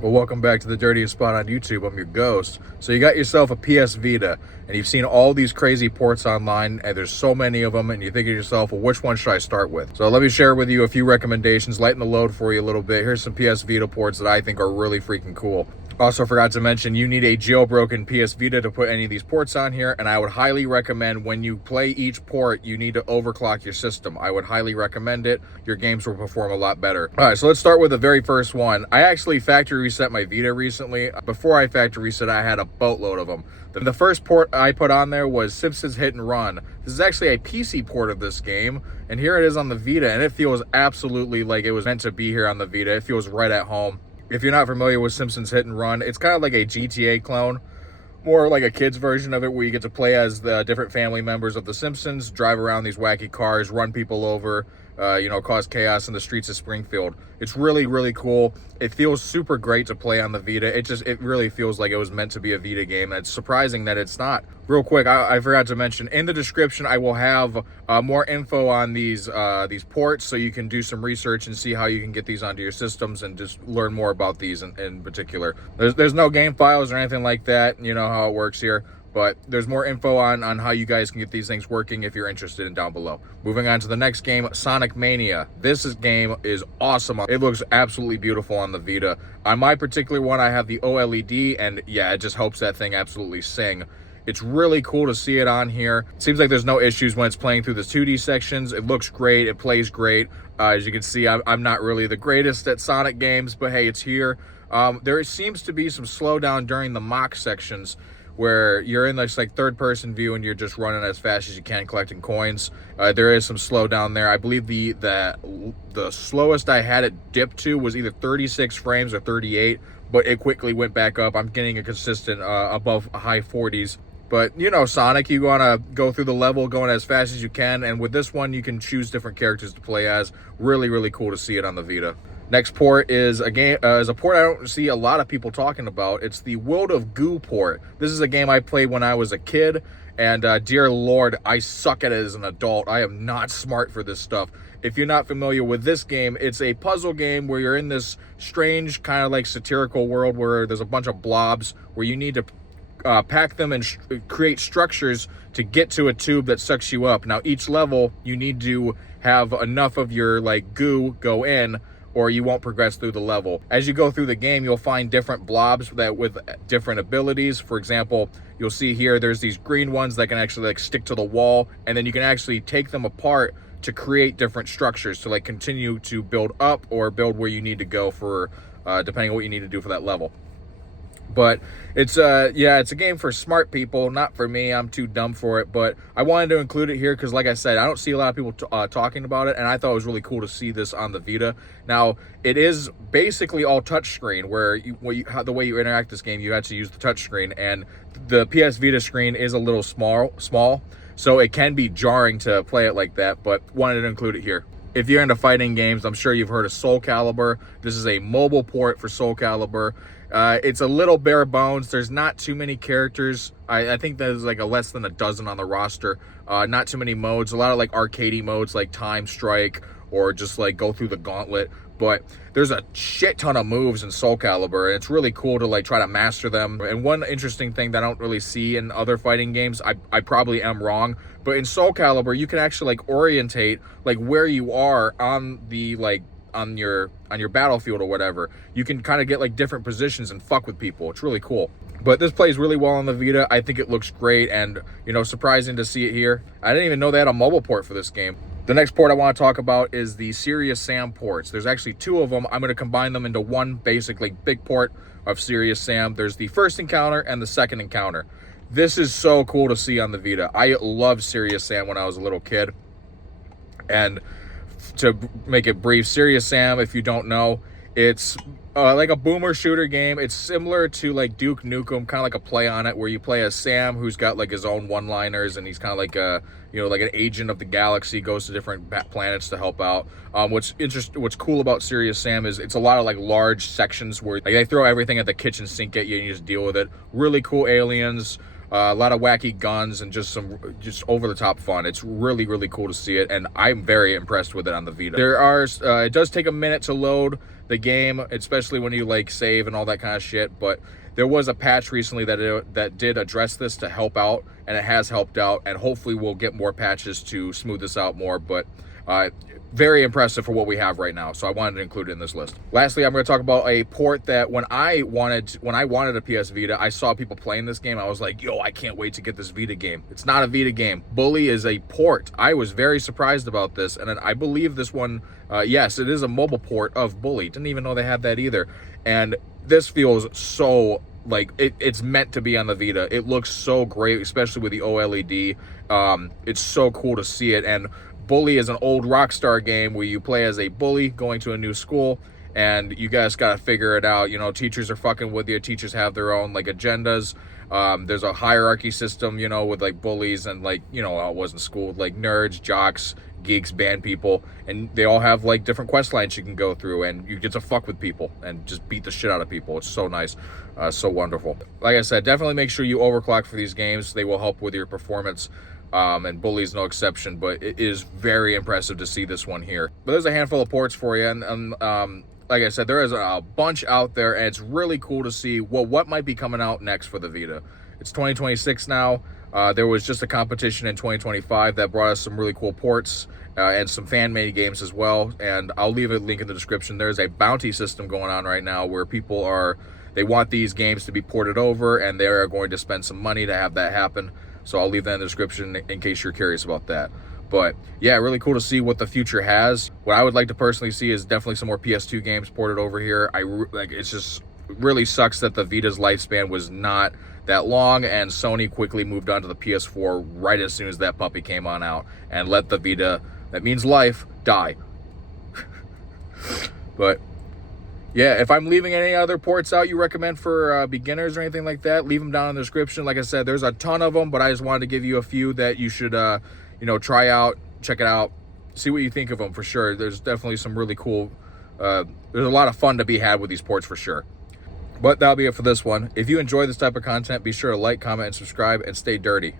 Well, welcome back to the dirtiest spot on YouTube. I'm your ghost. So you got yourself a PS Vita, and you've seen all these crazy ports online, and there's so many of them, and you think to yourself, well, which one should I start with? So let me share with you a few recommendations, lighten the load for you a little bit. Here's some PS Vita ports that I think are really freaking cool. Also forgot to mention, you need a jailbroken PS Vita to put any of these ports on here, and I would highly recommend when you play each port, you need to overclock your system. I would highly recommend it. Your games will perform a lot better. All right, so let's start with the very first one. I actually factory reset my Vita recently. Before I factory reset, I had a boatload of them. The first port I put on there was Simpsons Hit and Run. This is actually a PC port of this game, and here it is on the Vita, and it feels absolutely like it was meant to be here on the Vita. It feels right at home. If you're not familiar with Simpsons Hit and Run, it's kind of like a GTA clone, more like a kid's version of it where you get to play as the different family members of the Simpsons, drive around these wacky cars, run people over, cause chaos in the streets of Springfield. It's really, really cool. It feels super great to play on the Vita. It really feels like it was meant to be a Vita game. It's surprising that it's not. Real quick, I forgot to mention, in the description, I will have more info on these ports so you can do some research and see how you can get these onto your systems and just learn more about these in particular. There's no game files or anything like that. You know how it works here. But there's more info on how you guys can get these things working if you're interested in down below. Moving on to the next game, Sonic Mania. This game is awesome. It looks absolutely beautiful on the Vita. On my particular one, I have the OLED, and yeah, it just helps that thing absolutely sing. It's really cool to see it on here. It seems like there's no issues when it's playing through the 2D sections. It looks great. It plays great. As you can see, I'm not really the greatest at Sonic games, but hey, it's here. There seems to be some slowdown during the mock sections, where you're in this like third person view and you're just running as fast as you can collecting coins. There is some slowdown there. I believe the slowest I had it dip to was either 36 frames or 38, but it quickly went back up. I'm getting a consistent above high 40s. But you know, Sonic, you want to go through the level going as fast as you can, and with this one you can choose different characters to play as. Really, really cool to see it on the Vita. Next port is a port I don't see a lot of people talking about. It's the World of Goo port. This is a game I played when I was a kid, and dear Lord, I suck at it as an adult. I am not smart for this stuff. If you're not familiar with this game, it's a puzzle game where you're in this strange kind of like satirical world where there's a bunch of blobs where you need to pack them and create structures to get to a tube that sucks you up. Now, each level, you need to have enough of your like goo go in, or you won't progress through the level. As you go through the game, you'll find different blobs that with different abilities. For example, you'll see here there's these green ones that can actually like stick to the wall, and then you can actually take them apart to create different structures to like continue to build up or build where you need to go for depending on what you need to do for that level. But it's a game for smart people, not for me. I'm too dumb for it, but I wanted to include it here because, like I said, I don't see a lot of people talking about it, and I thought it was really cool to see this on the Vita. Now, it is basically all touchscreen, where the way you interact this game, you have to use the touchscreen, and the PS Vita screen is a little small, so it can be jarring to play it like that, but wanted to include it here. If you're into fighting games, I'm sure you've heard of Soulcalibur. This is a mobile port for Soulcalibur. It's a little bare bones. There's not too many characters. I think there's like less than a dozen on the roster. Not too many modes. A lot of like arcadey modes like Time Strike or just like go through the gauntlet. But there's a shit ton of moves in Soulcalibur, and it's really cool to like try to master them. And one interesting thing that I don't really see in other fighting games, I probably am wrong, but in Soulcalibur you can actually like orientate like where you are on the like on your battlefield or whatever. You can kind of get like different positions and fuck with people. It's really cool. But this plays really well on the Vita. I think it looks great, and you know, surprising to see it here. I didn't even know they had a mobile port for this game. The next port I want to talk about is the Serious Sam ports. There's actually two of them. I'm going to combine them into one basically big port of Serious Sam. There's the first encounter and the second encounter. This is so cool to see on the Vita. I loved Serious Sam when I was a little kid. And to make it brief, Serious Sam, if you don't know, it's like a boomer shooter game. It's similar to like Duke Nukem, kind of like a play on it, where you play as Sam, who's got like his own one-liners, and he's kind of like a, you know, like an agent of the galaxy, goes to different planets to help out. What's cool about Serious Sam is it's a lot of like large sections where like, they throw everything at the kitchen sink at you and you just deal with it. Really cool aliens. A lot of wacky guns and just over the top fun. It's really, really cool to see it, and I'm very impressed with it on the Vita. It does take a minute to load the game, especially when you like save and all that kind of shit, but there was a patch recently that did address this to help out, and it has helped out, and hopefully we'll get more patches to smooth this out more, but very impressive for what we have right now, so I wanted to include it in this list. Lastly, I'm going to talk about a port that when I wanted a PS Vita, I saw people playing this game. I was like, yo, I can't wait to get this Vita game. It's not a Vita game. Bully is a port. I was very surprised about this, and I believe this one, yes, it is a mobile port of Bully. Didn't even know they had that either, and this feels so like it's meant to be on the Vita. It looks so great, especially with the OLED. It's so cool to see it, and Bully is an old Rockstar game where you play as a bully going to a new school, and you guys got to figure it out. You know, teachers are fucking with you. Teachers have their own, like, agendas. There's a hierarchy system, you know, with, like, bullies and, like, you know, how it was in school, like, nerds, jocks, geeks, band people, and they all have, like, different quest lines you can go through, and you get to fuck with people and just beat the shit out of people. It's so nice, so wonderful. Like I said, definitely make sure you overclock for these games. They will help with your performance. And Bully's no exception, but it is very impressive to see this one here. But there's a handful of ports for you, and like I said, there is a bunch out there, and it's really cool to see what might be coming out next for the Vita. It's 2026 now. There was just a competition in 2025 that brought us some really cool ports and some fan-made games as well, and I'll leave a link in the description. There's a bounty system going on right now where people they want these games to be ported over, and they are going to spend some money to have that happen. So I'll leave that in the description in case you're curious about that. But yeah, really cool to see what the future has. What I would like to personally see is definitely some more PS2 games ported over here. It's just really sucks that the Vita's lifespan was not that long, and Sony quickly moved on to the PS4 right as soon as that puppy came on out and let the Vita, that means life, die. But yeah, if I'm leaving any other ports out you recommend for beginners or anything like that, leave them down in the description. Like I said, there's a ton of them, but I just wanted to give you a few that you should, you know, try out, check it out, see what you think of them for sure. There's definitely some really cool, there's a lot of fun to be had with these ports for sure. But that'll be it for this one. If you enjoy this type of content, be sure to like, comment, and subscribe, and stay dirty.